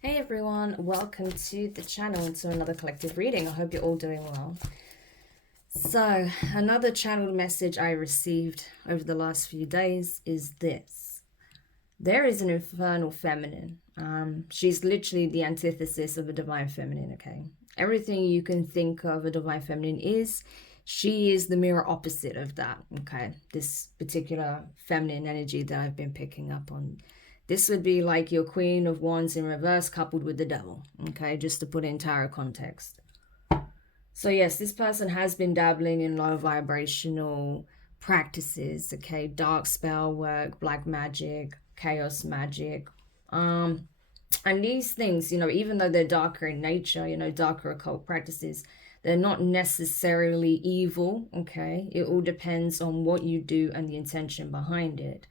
Hey everyone, welcome to the channel and to another collective reading. I hope you're all doing well. So, another channeled message I received over the last few days is this. There is an infernal feminine. She's literally the antithesis of a divine feminine, okay? Everything you can think of a divine feminine is, she is the mirror opposite of that, okay? This particular feminine energy that I've been picking up on. This would be like your Queen of Wands in reverse coupled with the devil, okay? Just to put it in tarot context. So yes, this person has been dabbling in low vibrational practices, okay? Dark spell work, black magic, chaos magic. And these things, even though they're darker in nature, darker occult practices, they're not necessarily evil, okay? It all depends on what you do and the intention behind it.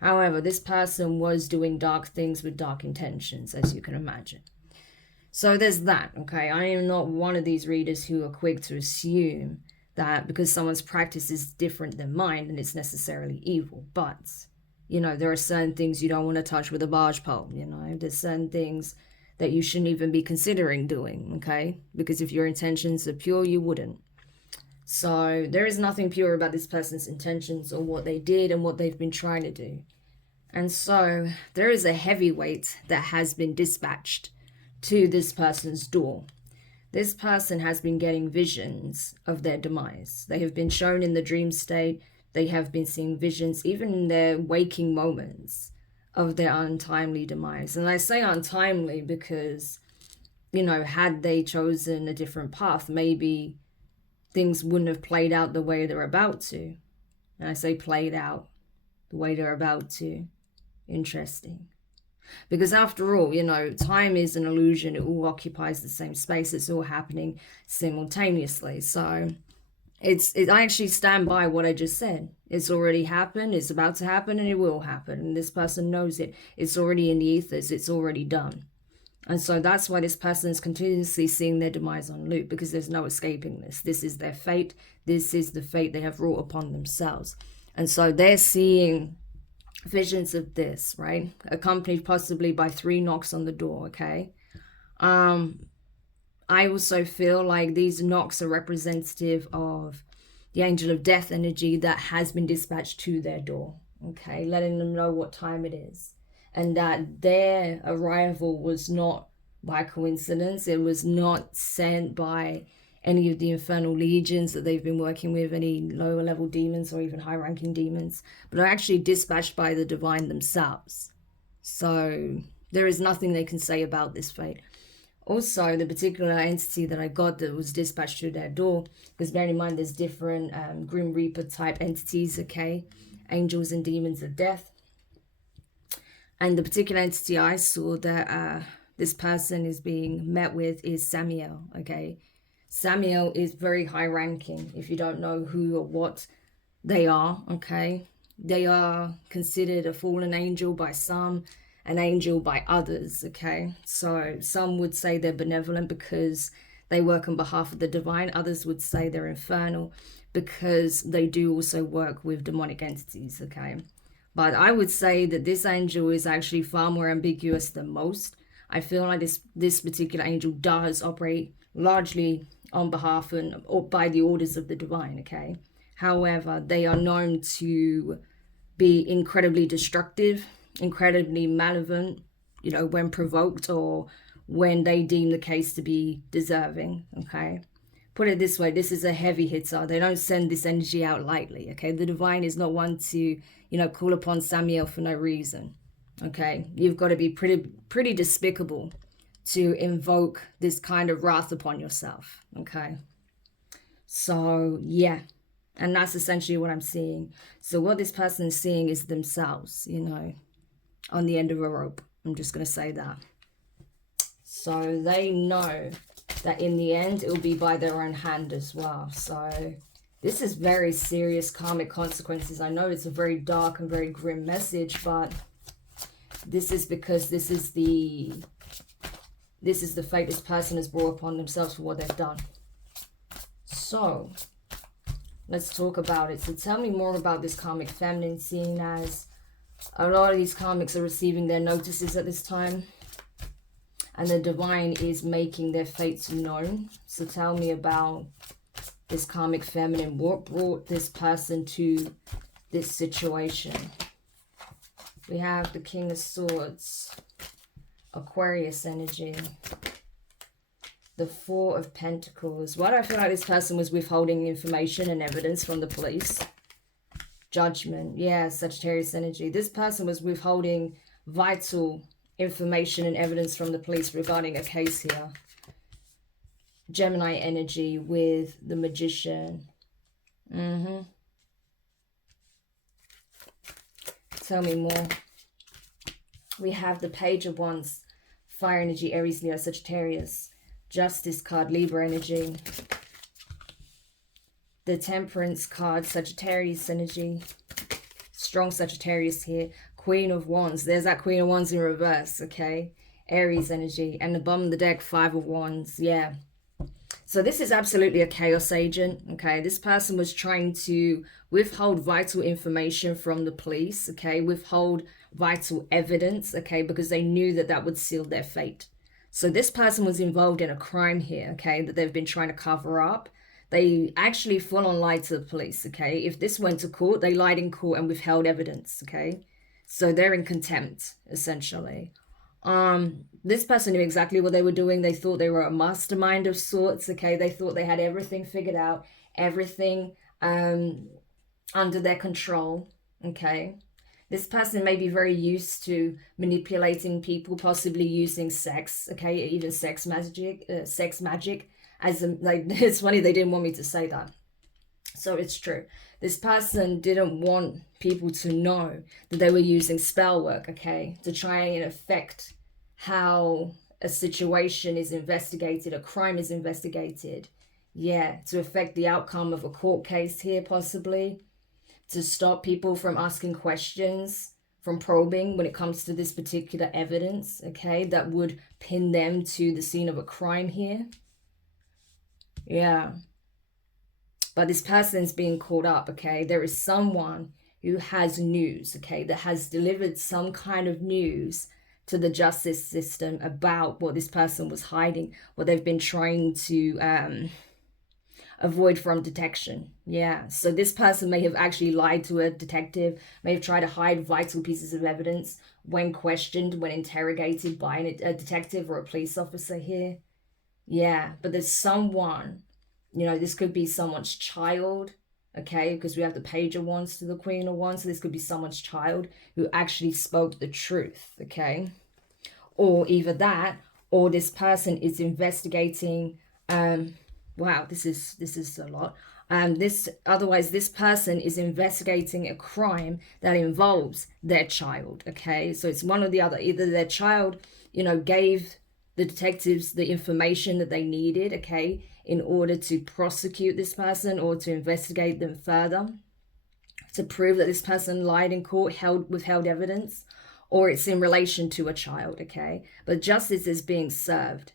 However, this person was doing dark things with dark intentions, as you can imagine. So there's that, okay? I am not one of these readers who are quick to assume that because someone's practice is different than mine, then it's necessarily evil. But, there are certain things you don't want to touch with a barge pole, There's certain things that you shouldn't even be considering doing, okay? Because if your intentions are pure, you wouldn't. So there is nothing pure about this person's intentions or what they did and what they've been trying to do. And so there is a heavyweight that has been dispatched to this person's door. This person has been getting visions of their demise. They have been shown in the dream state. They have been seeing visions, even in their waking moments, of their untimely demise. And I say untimely because, had they chosen a different path, maybe things wouldn't have played out the way they're about to. And I say played out the way they're about to. Interesting. Because after all, time is an illusion. It all occupies the same space. It's all happening simultaneously. So I actually stand by what I just said. It's already happened. It's about to happen, and it will happen. And this person knows it. It's already in the ethers. It's already done. And so that's why this person is continuously seeing their demise on loop, because there's no escaping this. This is their fate. This is the fate they have wrought upon themselves. And so they're seeing visions of this, right? Accompanied possibly by 3 knocks on the door, okay? I also feel like these knocks are representative of the angel of death energy that has been dispatched to their door, okay? Letting them know what time it is. And that their arrival was not by coincidence. It was not sent by any of the infernal legions that they've been working with, any lower level demons or even high ranking demons, but are actually dispatched by the divine themselves. So there is nothing they can say about this fate. Also, the particular entity that I got that was dispatched to their door, because bearing in mind there's different Grim Reaper type entities, okay? Angels and demons of death. And the particular entity I saw that this person is being met with is Samael, okay? Samael is very high ranking. If you don't know who or what they are, okay? They are considered a fallen angel by some, an angel by others, okay? So some would say they're benevolent because they work on behalf of the divine. Others would say they're infernal because they do also work with demonic entities, okay? But I would say that this angel is actually far more ambiguous than most. I feel like this particular angel does operate largely on behalf or by the orders of the divine, okay? However, they are known to be incredibly destructive, incredibly malevolent, when provoked or when they deem the case to be deserving, okay? Put it this way, this is a heavy hitter. They don't send this energy out lightly, okay? The divine is not one to, call upon Samael for no reason, okay? You've got to be pretty despicable to invoke this kind of wrath upon yourself, okay? So, yeah. And that's essentially what I'm seeing. So what this person is seeing is themselves, on the end of a rope. I'm just going to say that. So they know that in the end, it will be by their own hand as well. So this is very serious karmic consequences. I know it's a very dark and very grim message, but this is because this is the fate this person has brought upon themselves for what they've done. So let's talk about it. So tell me more about this karmic feminine, seeing as a lot of these karmics are receiving their notices at this time. And the divine is making their fates known. So tell me about this karmic feminine. What brought this person to this situation? We have the King of Swords, Aquarius energy, the Four of Pentacles. Why do I feel like this person was withholding information and evidence from the police? Judgment. Yeah, Sagittarius energy. This person was withholding vital information and evidence from the police regarding a case here. Gemini energy with the Magician. Tell me more. We have the Page of Wands, fire energy, Aries, Leo, Sagittarius. Justice card, Libra energy. The Temperance card, Sagittarius energy. Strong Sagittarius here. Queen of Wands. There's that Queen of Wands in reverse, okay? Aries energy. And the bottom of the deck, Five of Wands. Yeah. So this is absolutely a chaos agent, okay? This person was trying to withhold vital information from the police, okay? Withhold vital evidence, okay? Because they knew that that would seal their fate. So this person was involved in a crime here, okay? That they've been trying to cover up. They actually full on lied to the police, okay? If this went to court, they lied in court and withheld evidence, okay? So they're in contempt, essentially. This person knew exactly what they were doing. They thought they were a mastermind of sorts, okay? They thought they had everything figured out, everything under their control, okay? This person may be very used to manipulating people, possibly using sex, okay? Even sex magic, as like, it's funny they didn't want me to say that. So it's true. This person didn't want people to know that they were using spell work, okay, to try and affect how a situation is investigated, a crime is investigated. Yeah, to affect the outcome of a court case here, possibly. To stop people from asking questions, from probing when it comes to this particular evidence, okay, that would pin them to the scene of a crime here. Yeah. But this person's being called up, okay? There is someone who has news, okay, that has delivered some kind of news to the justice system about what this person was hiding, what they've been trying to avoid from detection. Yeah, so this person may have actually lied to a detective, may have tried to hide vital pieces of evidence when questioned, when interrogated by a detective or a police officer here. Yeah, but there's someone, you know, this could be someone's child, okay, because we have the Page of Wands to the Queen of Wands, so this could be someone's child who actually spoke the truth, okay? Or either that, or this person is investigating, wow, this is a lot. Otherwise this person is investigating a crime that involves their child, okay? So it's one or the other. Either their child, you know, gave the detectives the information that they needed, okay, in order to prosecute this person or to investigate them further, to prove that this person lied in court, withheld evidence, or it's in relation to a child, okay? But justice is being served.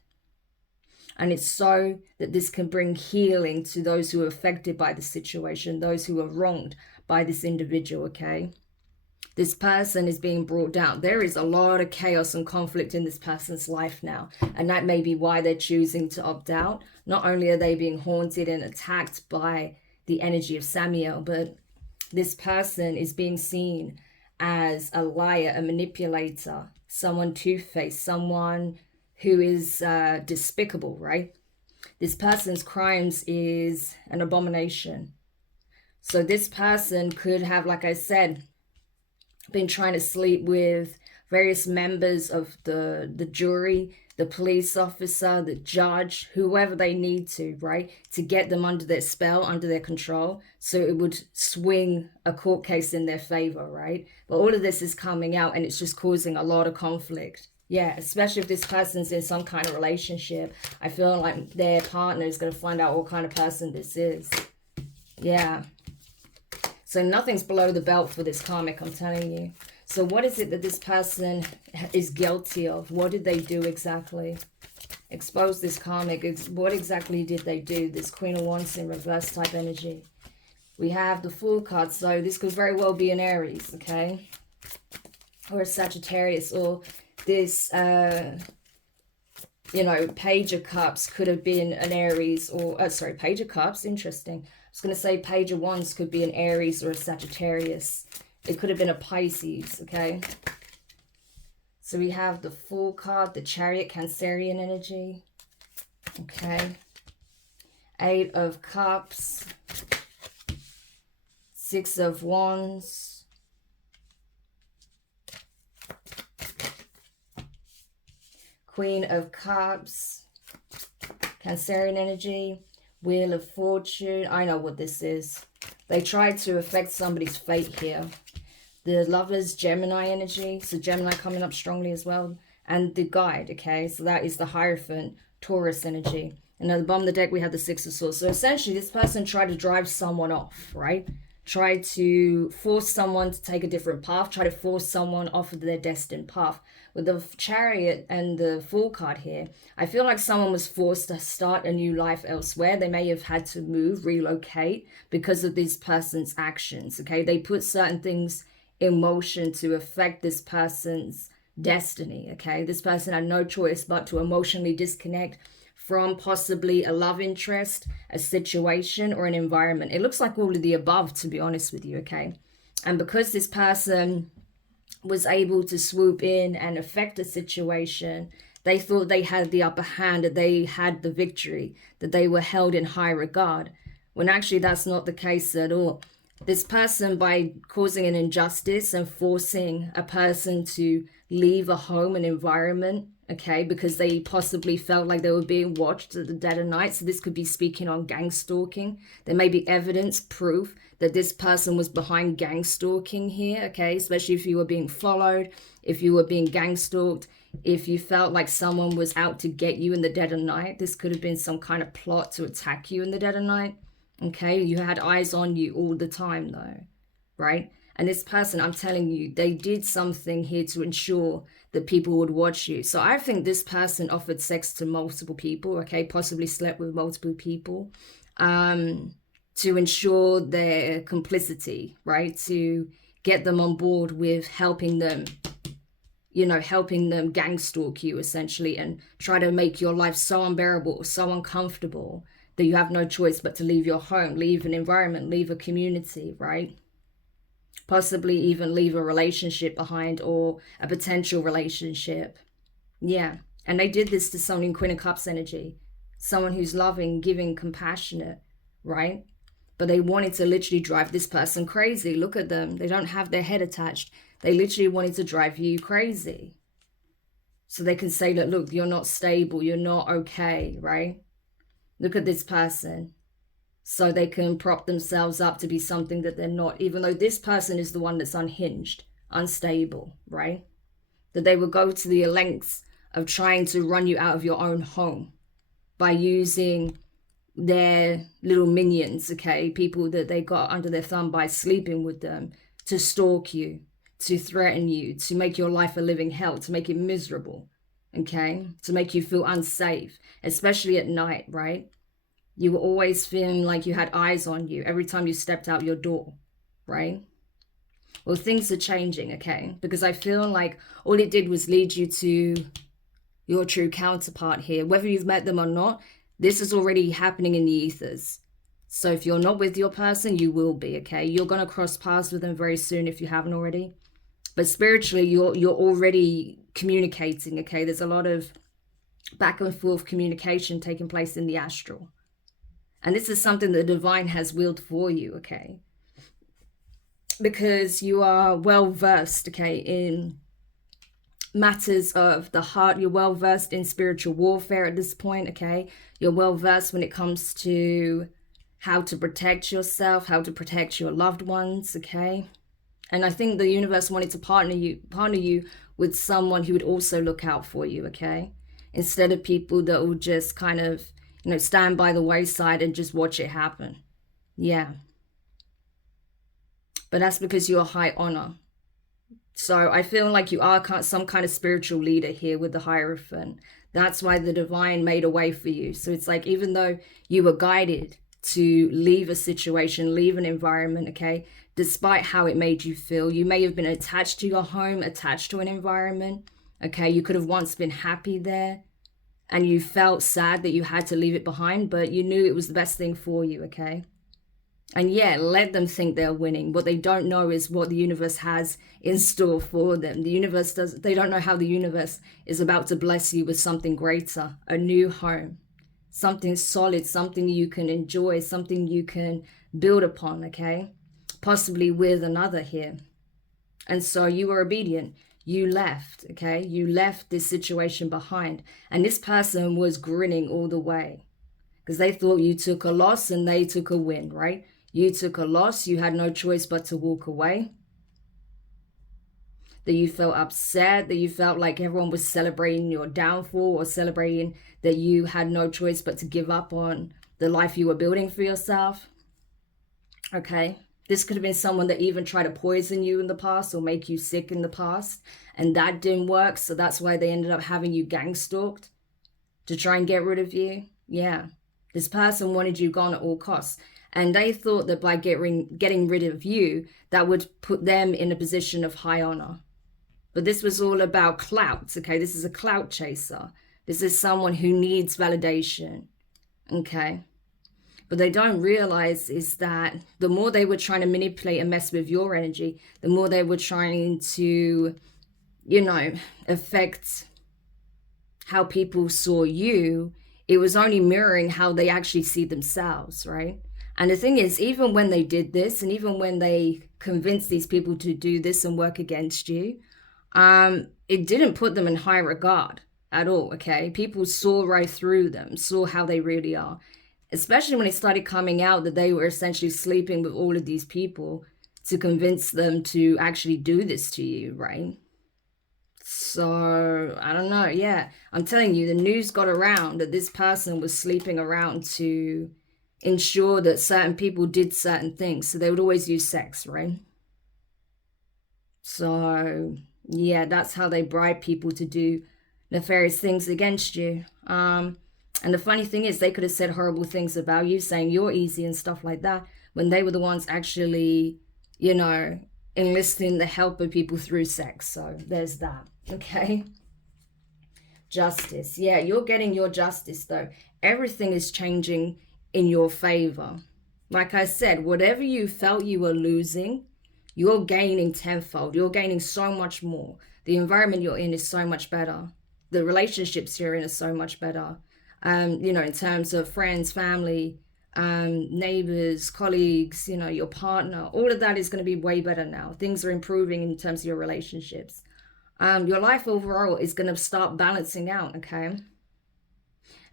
And it's so that this can bring healing to those who are affected by the situation, those who are wronged by this individual, okay? This person is being brought down. There is a lot of chaos and conflict in this person's life now. And that may be why they're choosing to opt out. Not only are they being haunted and attacked by the energy of Samael, but this person is being seen as a liar, a manipulator, someone two-faced, someone who is despicable, right? This person's crimes is an abomination. So this person could have, like I said, been trying to sleep with various members of the jury, the police officer, the judge, whoever they need to, right? To get them under their spell, under their control, so it would swing a court case in their favor, right? But all of this is coming out and it's just causing a lot of conflict. Yeah, especially if this person's in some kind of relationship. I feel like their partner is going to find out what kind of person this is. Yeah. So nothing's below the belt for this karmic, I'm telling you. So what is it that this person is guilty of? What did they do exactly? Expose this karmic. What exactly did they do? This Queen of Wands in reverse type energy. We have the Fool card. So this could very well be an Aries, okay? Or a Sagittarius. Or this You know, Page of Cups could have been an Aries or, sorry, Page of Cups, interesting. I was going to say Page of Wands could be an Aries or a Sagittarius. It could have been a Pisces, okay? So we have the Fool card, the Chariot, Cancerian energy. Okay. 8 of Cups. 6 of Wands. Queen of Cups. Cancerian energy. Wheel of Fortune. I know what this is. They tried to affect somebody's fate here. The Lovers, Gemini energy. So Gemini coming up strongly as well. And the Guide, okay? So that is the Hierophant, Taurus energy. And at the bottom of the deck, we have the Six of Swords. So essentially, this person tried to drive someone off, right? Tried to force someone to take a different path. Try to force someone off of their destined path. With the Chariot and the Fool card here, I feel like someone was forced to start a new life elsewhere. They may have had to move, relocate because of this person's actions, okay? They put certain things in motion to affect this person's destiny, okay? This person had no choice but to emotionally disconnect from possibly a love interest, a situation, or an environment. It looks like all of the above, to be honest with you, okay? And because this person was able to swoop in and affect the situation, they thought they had the upper hand, that they had the victory, that they were held in high regard, when actually that's not the case at all. This person, by causing an injustice and forcing a person to leave a home, an environment, okay, because they possibly felt like they were being watched at the dead of night. So this could be speaking on gang stalking. There may be evidence, proof that this person was behind gang stalking here, okay, especially if you were being followed, if you were being gang stalked, if you felt like someone was out to get you in the dead of night. This could have been some kind of plot to attack you in the dead of night. Okay, you had eyes on you all the time though, right? And this person, I'm telling you, they did something here to ensure that people would watch you. So I think this person offered sex to multiple people, okay, possibly slept with multiple people, to ensure their complicity, right? To get them on board with helping them, you know, helping them gang stalk you essentially and try to make your life so unbearable, so uncomfortable that you have no choice but to leave your home, leave an environment, leave a community, right? Possibly even leave a relationship behind or a potential relationship. Yeah. And they did this to someone in Queen of Cups energy. Someone who's loving, giving, compassionate, right? But they wanted to literally drive this person crazy. Look at them. They don't have their head attached. They literally wanted to drive you crazy. So they can say that, look, you're not stable. You're not okay, right? Look at this person. So they can prop themselves up to be something that they're not, even though this person is the one that's unhinged, unstable, right? That they will go to the lengths of trying to run you out of your own home by using their little minions, okay? People that they got under their thumb by sleeping with them, to stalk you, to threaten you, to make your life a living hell, to make it miserable, okay? To make you feel unsafe, especially at night, right? You were always feeling like you had eyes on you every time you stepped out your door, right? Well, things are changing, okay? Because I feel like all it did was lead you to your true counterpart here. Whether you've met them or not, this is already happening in the ethers. So if you're not with your person, you will be, okay? You're going to cross paths with them very soon if you haven't already. But spiritually, you're already communicating, okay? There's a lot of back and forth communication taking place in the astral. And this is something the divine has willed for you, okay? Because you are well versed, okay, in matters of the heart. You're well versed in spiritual warfare at this point, okay? You're well versed when it comes to how to protect yourself, how to protect your loved ones, okay? And I think the universe wanted to partner you with someone who would also look out for you, okay? Instead of people that will just kind of, you know, stand by the wayside and just watch it happen. Yeah. But that's because you're high honor. So I feel like you are some kind of spiritual leader here with the Hierophant. That's why the divine made a way for you. So it's like, even though you were guided to leave a situation, leave an environment, okay, despite how it made you feel, you may have been attached to your home, attached to an environment, okay, you could have once been happy there. and you felt sad that you had to leave it behind, but you knew it was the best thing for you, okay? And yeah, let them think they're winning. What they don't know is what the universe has in store for them. They don't know how the universe is about to bless you with something greater, a new home, something solid, something you can enjoy, something you can build upon, okay? Possibly with another here. And so you were obedient. You left, okay? You left this situation behind. And this person was grinning all the way because they thought you took a loss and they took a win, right? You took a loss. You had no choice but to walk away. That you felt upset, that you felt like everyone was celebrating your downfall or celebrating that you had no choice but to give up on the life you were building for yourself. Okay? This could have been someone that even tried to poison you in the past or make you sick in the past, and that didn't work, so that's why they ended up having you gang stalked to try and get rid of you. Yeah. This person wanted you gone at all costs. And they thought that by getting rid of you, that would put them in a position of high honor. But this was all about clout, okay? This is a clout chaser. This is someone who needs validation, okay? But they don't realize is that the more they were trying to manipulate and mess with your energy, the more they were trying to, you know, affect how people saw you. It was only mirroring how they actually see themselves, right? And the thing is, even when they did this, and even when they convinced these people to do this and work against you, it didn't put them in high regard at all, okay? People saw right through them, saw how they really are. Especially when it started coming out that they were essentially sleeping with all of these people to convince them to actually do this to you, right? So, I don't know, yeah. I'm telling you, the news got around that this person was sleeping around to ensure that certain people did certain things. So they would always use sex, right? So, yeah, that's how they bribe people to do nefarious things against you. And the funny thing is, they could have said horrible things about you, saying you're easy and stuff like that, when they were the ones actually, you know, enlisting the help of people through sex. So there's that, okay? Justice. Yeah, you're getting your justice, though. Everything is changing in your favor. Like I said, whatever you felt you were losing, you're gaining tenfold. You're gaining so much more. The environment you're in is so much better. The relationships you're in are so much better. You know, in terms of friends, family, neighbors, colleagues, you know, your partner, all of that is going to be way better now. Things are improving in terms of your relationships. Your life overall is going to start balancing out, okay?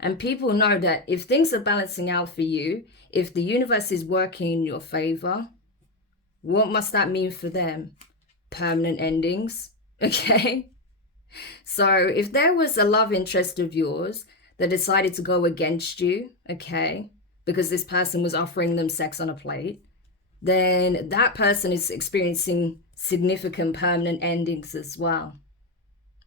And people know that if things are balancing out for you, if the universe is working in your favor, what must that mean for them? Permanent endings, okay? So if there was a love interest of yours that decided to go against you, okay, because this person was offering them sex on a plate, then that person is experiencing significant permanent endings as well.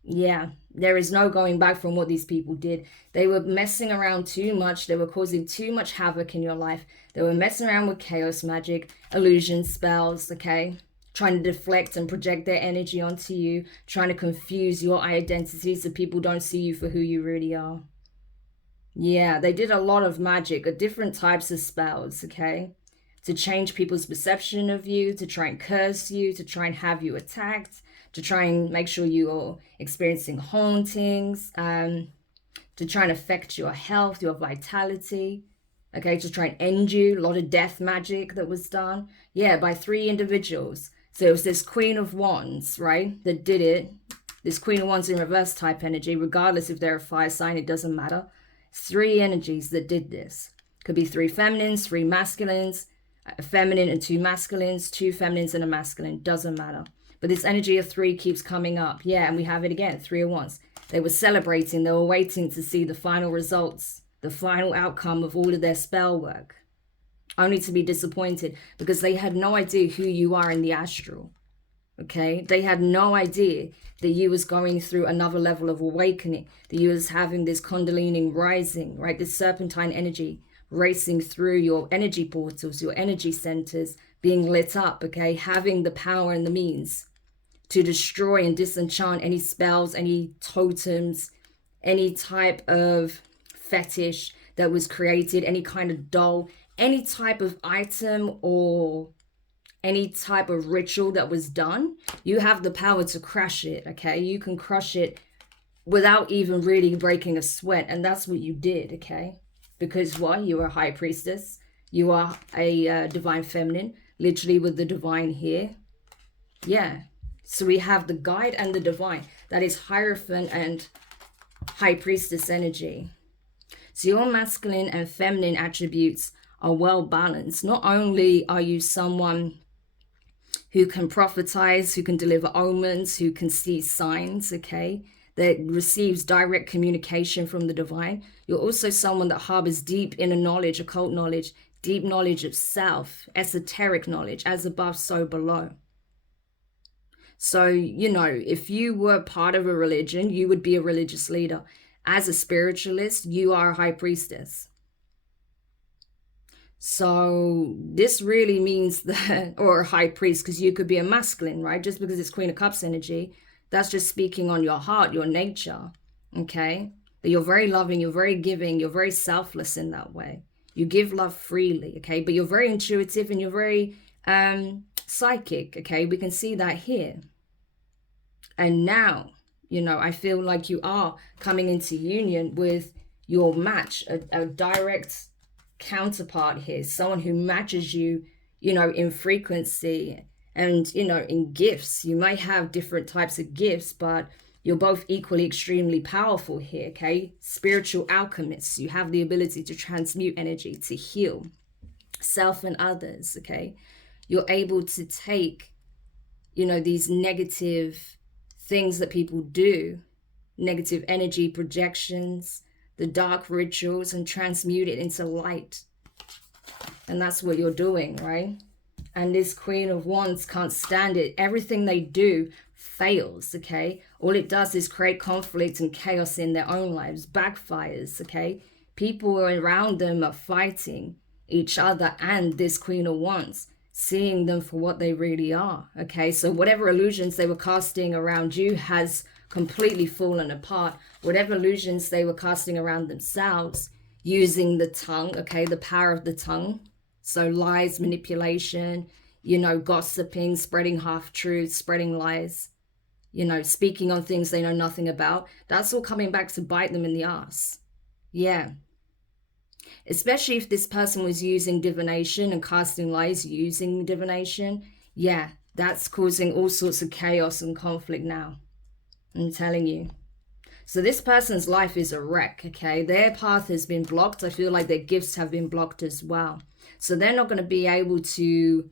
Yeah, there is no going back from what these people did. They were messing around too much. They were causing too much havoc in your life. They were messing around with chaos magic, illusion spells, okay? Trying to deflect and project their energy onto you, trying to confuse your identity so people don't see you for who you really are. Yeah, they did a lot of magic, different types of spells, okay? To change people's perception of you, to try and curse you, to try and have you attacked, to try and make sure you're experiencing hauntings, to try and affect your health, your vitality, okay, to try and end you. A lot of death magic that was done, yeah, by 3 individuals. So it was this Queen of Wands, right, that did it. This Queen of Wands in reverse type energy, regardless if they're a fire sign, it doesn't matter. 3 energies that did this. Could be 3 feminines, 3 masculines, a feminine and 2 masculines, 2 feminines and a masculine, doesn't matter. But this energy of 3 keeps coming up. Yeah, and we have it again, 3 of Wands. They were celebrating, they were waiting to see the final results, the final outcome of all of their spell work, only to be disappointed because they had no idea who you are in the astral, okay? They had no idea that you was going through another level of awakening, that you was having this kundalini rising, right? This serpentine energy racing through your energy portals, your energy centers, being lit up, okay? Having the power and the means to destroy and disenchant any spells, any totems, any type of fetish that was created, any kind of doll, any type of item or any type of ritual that was done, you have the power to crush it, okay? You can crush it without even really breaking a sweat, and that's what you did, okay? Because why? You are a high priestess. You are a divine feminine, literally with the divine here. Yeah. So we have the guide and the divine. That is Hierophant and high priestess energy. So your masculine and feminine attributes are well balanced. Not only are you someone who can prophesize, who can deliver omens, who can see signs, okay, that receives direct communication from the divine, you're also someone that harbors deep inner knowledge, occult knowledge, deep knowledge of self, esoteric knowledge, as above, so below. So, you know, if you were part of a religion, you would be a religious leader. As a spiritualist, you are a high priestess. So this really means that, or a high priest, because you could be a masculine, right? Just because it's Queen of Cups energy, that's just speaking on your heart, your nature, okay? That you're very loving, you're very giving, you're very selfless in that way. You give love freely, okay? But you're very intuitive and you're very psychic, okay? We can see that here. And now, you know, I feel like you are coming into union with your match, a direct counterpart here, someone who matches you, you know, in frequency and, you know, in gifts. You may have different types of gifts, but you're both equally extremely powerful here, okay? Spiritual alchemists. You have the ability to transmute energy, to heal self and others, okay? You're able to take, you know, these negative things that people do, negative energy projections, the dark rituals, and transmute it into light. And that's what you're doing, right? And this Queen of Wands can't stand it. Everything they do fails, okay? All it does is create conflict and chaos in their own lives, backfires, okay? People around them are fighting each other and this Queen of Wands, seeing them for what they really are, okay? So whatever illusions they were casting around you has completely fallen apart. Whatever illusions they were casting around themselves, using the tongue, okay, the power of the tongue. So lies, manipulation, you know, gossiping, spreading half-truths, spreading lies, you know, speaking on things they know nothing about. That's all coming back to bite them in the ass. Yeah. Especially if this person was using divination and casting lies using divination. Yeah, that's causing all sorts of chaos and conflict now. I'm telling you. So this person's life is a wreck, okay? Their path has been blocked. I feel like their gifts have been blocked as well. So they're not going to be able to,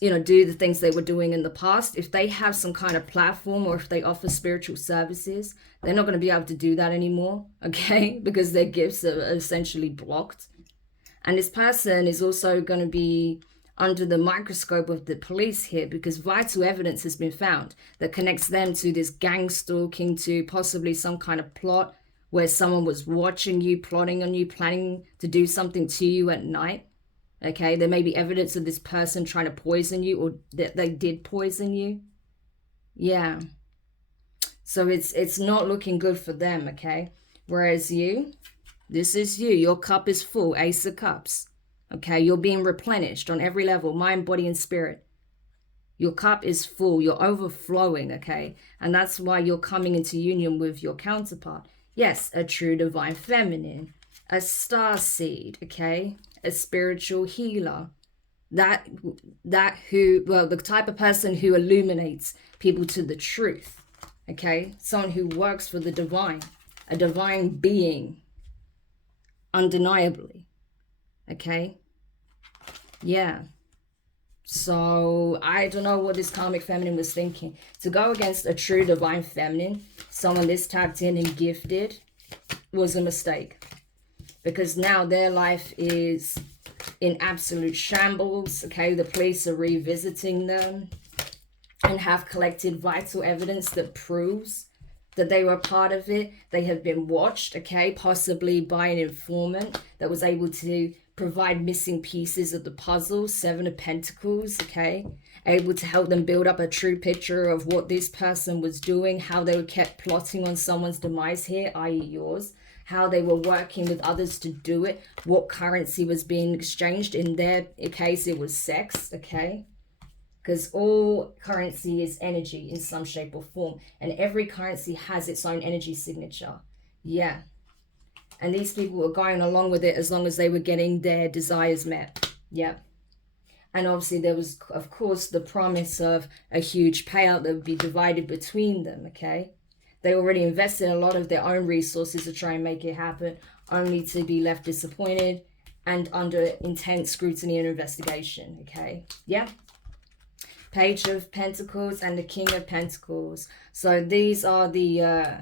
you know, do the things they were doing in the past. If they have some kind of platform or if they offer spiritual services, they're not going to be able to do that anymore, okay? Because their gifts are essentially blocked. And this person is also going to be under the microscope of the police here, because vital evidence has been found that connects them to this gang stalking, to possibly some kind of plot where someone was watching you, plotting on you, planning to do something to you at night. Okay, there may be evidence of this person trying to poison you, or that they did poison you. Yeah. So it's not looking good for them, okay? Whereas you, this is you. Your cup is full, Ace of Cups. Okay, you're being replenished on every level, mind, body, and spirit. Your cup is full, you're overflowing, okay? And that's why you're coming into union with your counterpart. Yes, a true divine feminine, a star seed, okay? A spiritual healer. That who, well, the type of person who illuminates people to the truth, okay? Someone who works for the divine, a divine being, undeniably. Okay, yeah. So I don't know what this karmic feminine was thinking. To go against a true divine feminine, someone this tapped in and gifted, was a mistake. Because now their life is in absolute shambles. Okay, the police are revisiting them and have collected vital evidence that proves that they were part of it. They have been watched, okay, possibly by an informant that was able to provide missing pieces of the puzzle. 7 of Pentacles, okay? Able to help them build up a true picture of what this person was doing, how they were kept plotting on someone's demise here, i.e. yours, how they were working with others to do it, what currency was being exchanged. In their case, it was sex, okay? Because all currency is energy in some shape or form, and every currency has its own energy signature. Yeah. And these people were going along with it as long as they were getting their desires met. Yeah. And obviously there was, of course, the promise of a huge payout that would be divided between them, okay? They already invested a lot of their own resources to try and make it happen, only to be left disappointed and under intense scrutiny and investigation, okay? Yeah. Page of Pentacles and the King of Pentacles. So these are the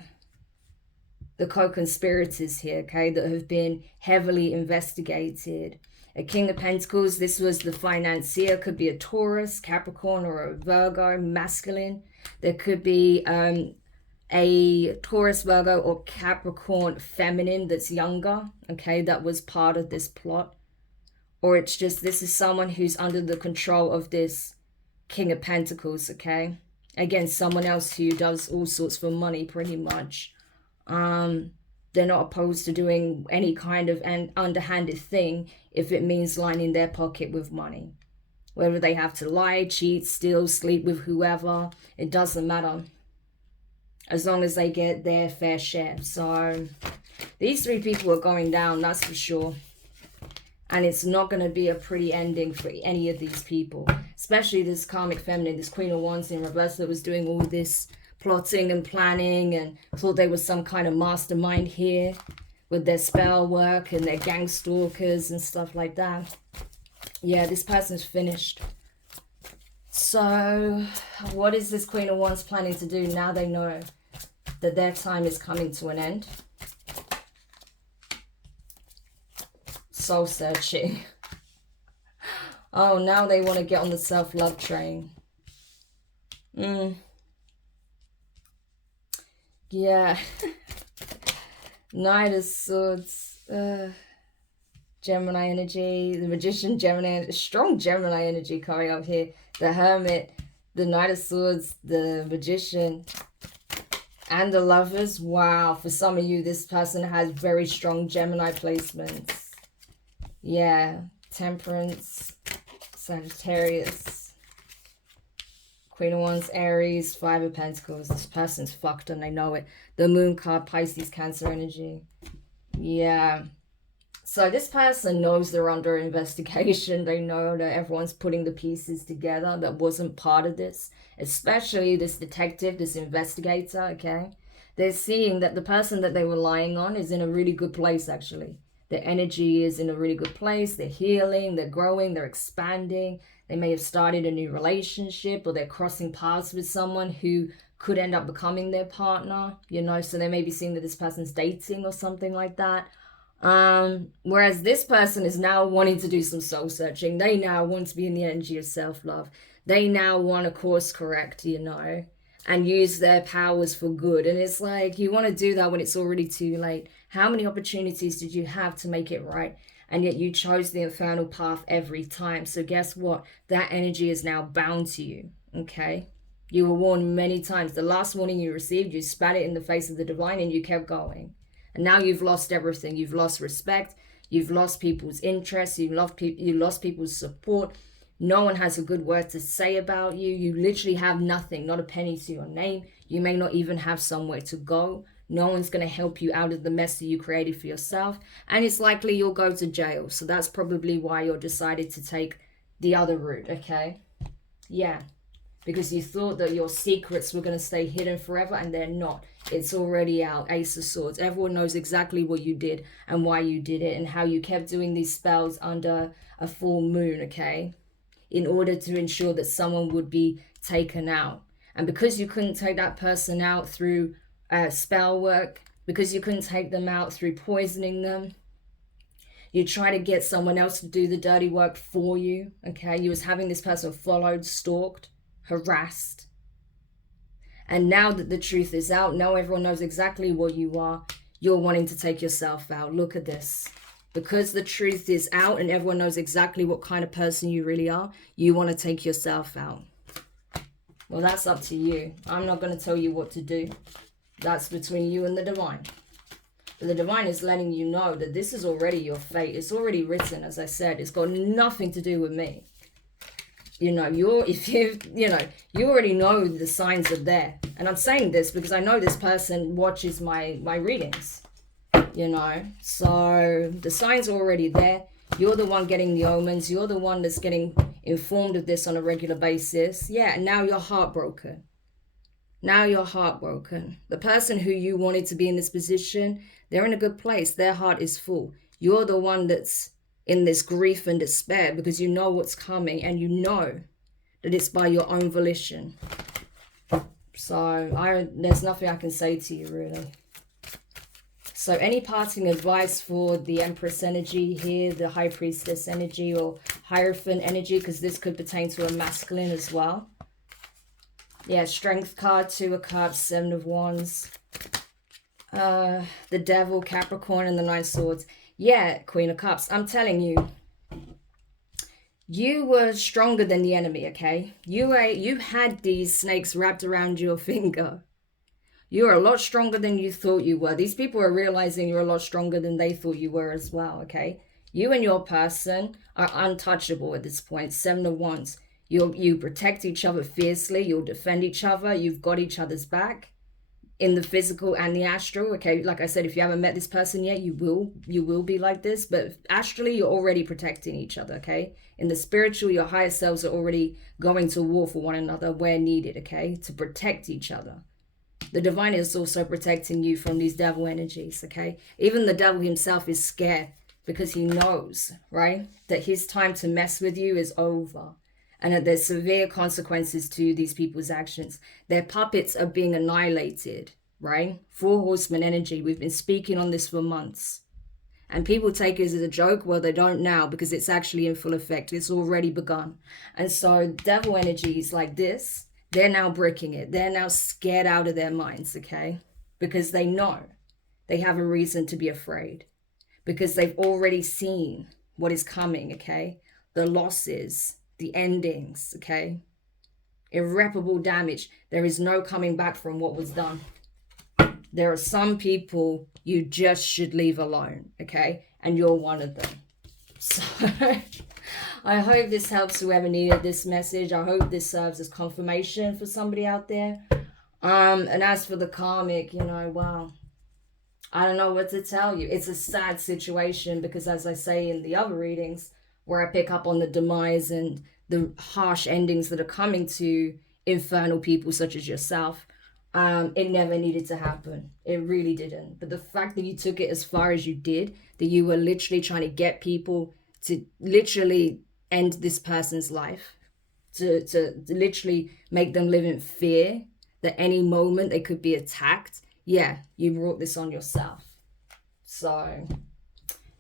co-conspirators here, okay, that have been heavily investigated. A King of Pentacles, this was the financier, could be a Taurus, Capricorn, or a Virgo, masculine. There could be a Taurus, Virgo, or Capricorn feminine that's younger, okay, that was part of this plot. Or it's just, this is someone who's under the control of this King of Pentacles, okay? Again, someone else who does all sorts for money, pretty much. They're not opposed to doing any kind of an underhanded thing if it means lining their pocket with money. Whether they have to lie, cheat, steal, sleep with whoever, it doesn't matter. As long as they get their fair share. So these 3 people are going down, that's for sure. And it's not going to be a pretty ending for any of these people. Especially this karmic feminine, this Queen of Wands in reverse that was doing all this plotting and planning and thought they was some kind of mastermind here with their spell work and their gang stalkers and stuff like that. Yeah, this person's finished. So what is this Queen of Wands planning to do now they know that their time is coming to an end? Soul searching. Oh, now they want to get on the self-love train. Yeah. Knight of Swords. Gemini energy. The Magician, Gemini. Strong Gemini energy coming up here. The Hermit. The Knight of Swords. The Magician. And the Lovers. Wow. For some of you, this person has very strong Gemini placements. Yeah. Temperance. Sagittarius. Queen of Wands, Aries, 5 of Pentacles. This person's fucked and they know it. The Moon card, Pisces, Cancer energy. Yeah. So this person knows they're under investigation. They know that everyone's putting the pieces together that wasn't part of this. Especially this detective, this investigator, okay? They're seeing that the person that they were lying on is in a really good place, actually. Their energy is in a really good place. They're healing, they're growing, they're expanding. They may have started a new relationship, or they're crossing paths with someone who could end up becoming their partner, you know, so they may be seeing that this person's dating or something like that. Whereas this person is now wanting to do some soul searching. They now want to be in the energy of self-love. They now want to course correct, you know, and use their powers for good. And it's like, you want to do that when it's already too late. How many opportunities did you have to make it right? And yet you chose the infernal path every time. So guess what? That energy is now bound to you, okay? You were warned many times. The last warning you received, you spat it in the face of the divine and you kept going. And now you've lost everything. You've lost respect. You've lost people's interest. You lost people's support. No one has a good word to say about you. You literally have nothing, not a penny to your name. You may not even have somewhere to go. No one's going to help you out of the mess that you created for yourself. And it's likely you'll go to jail. So that's probably why you're decided to take the other route, okay? Yeah. Because you thought that your secrets were going to stay hidden forever, and they're not. It's already out. Ace of Swords. Everyone knows exactly what you did and why you did it and how you kept doing these spells under a full moon, okay? In order to ensure that someone would be taken out. And because you couldn't take that person out through spell work, because you couldn't take them out through poisoning them, you try to get someone else to do the dirty work for you, okay? You was having this person followed, stalked, harassed. And now that the truth is out, now everyone knows exactly what you are, you're wanting to take yourself out. Look at this. Because the truth is out and everyone knows exactly what kind of person you really are, you want to take yourself out. Well, that's up to you. I'm not going to tell you what to do. That's between you and the divine. But the divine is letting you know that this is already your fate. It's already written, as I said. It's got nothing to do with me. You know, you already know the signs are there. And I'm saying this because I know this person watches my readings. You know, so the signs are already there. You're the one getting the omens. You're the one that's getting informed of this on a regular basis. Yeah, and now you're heartbroken. Now you're heartbroken. The person who you wanted to be in this position, they're in a good place. Their heart is full. You're the one that's in this grief and despair because you know what's coming and you know that it's by your own volition. So there's nothing I can say to you, really. So any parting advice for the Empress energy here, the High Priestess energy or Hierophant energy, because this could pertain to a masculine as well. Yeah, Strength card, 2 of Cups, 7 of Wands. The Devil, Capricorn, and the 9 Swords. Yeah, Queen of Cups. I'm telling you, you were stronger than the enemy, okay? You had these snakes wrapped around your finger. You're a lot stronger than you thought you were. These people are realizing you're a lot stronger than they thought you were as well, okay? You and your person are untouchable at this point. 7 of Wands. You protect each other fiercely. You'll defend each other. You've got each other's back in the physical and the astral, okay? Like I said, if you haven't met this person yet, you will be like this. But astrally, you're already protecting each other, okay? In the spiritual, your higher selves are already going to war for one another where needed, okay? To protect each other. The divine is also protecting you from these devil energies, okay? Even the devil himself is scared because he knows, right, that his time to mess with you is over and that there's severe consequences to these people's actions. Their puppets are being annihilated, right? 4 horsemen energy. We've been speaking on this for months. And people take it as a joke. Well, they don't now because it's actually in full effect. It's already begun. And so devil energies like this, they're now breaking it. They're now scared out of their minds, okay? Because they know they have a reason to be afraid. Because they've already seen what is coming, okay? The losses, the endings, okay? Irreparable damage. There is no coming back from what was done. There are some people you just should leave alone, okay? And you're one of them. So I hope this helps whoever needed this message. I hope this serves as confirmation for somebody out there. And as for the karmic, you know, wow, I don't know what to tell you. It's a sad situation because, as I say in the other readings, where I pick up on the demise and the harsh endings that are coming to infernal people such as yourself, it never needed to happen. It really didn't. But the fact that you took it as far as you did, that you were literally trying to get people to literally end this person's life, to literally make them live in fear that any moment they could be attacked. Yeah, you brought this on yourself. So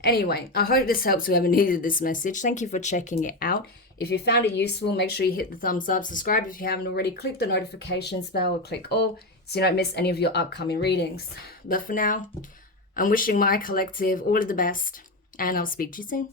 anyway, I hope this helps whoever needed this message. Thank you for checking it out. If you found it useful, make sure you hit the thumbs up, subscribe if you haven't already, click the notifications bell or click all so you don't miss any of your upcoming readings. But for now, I'm wishing my collective all of the best and I'll speak to you soon.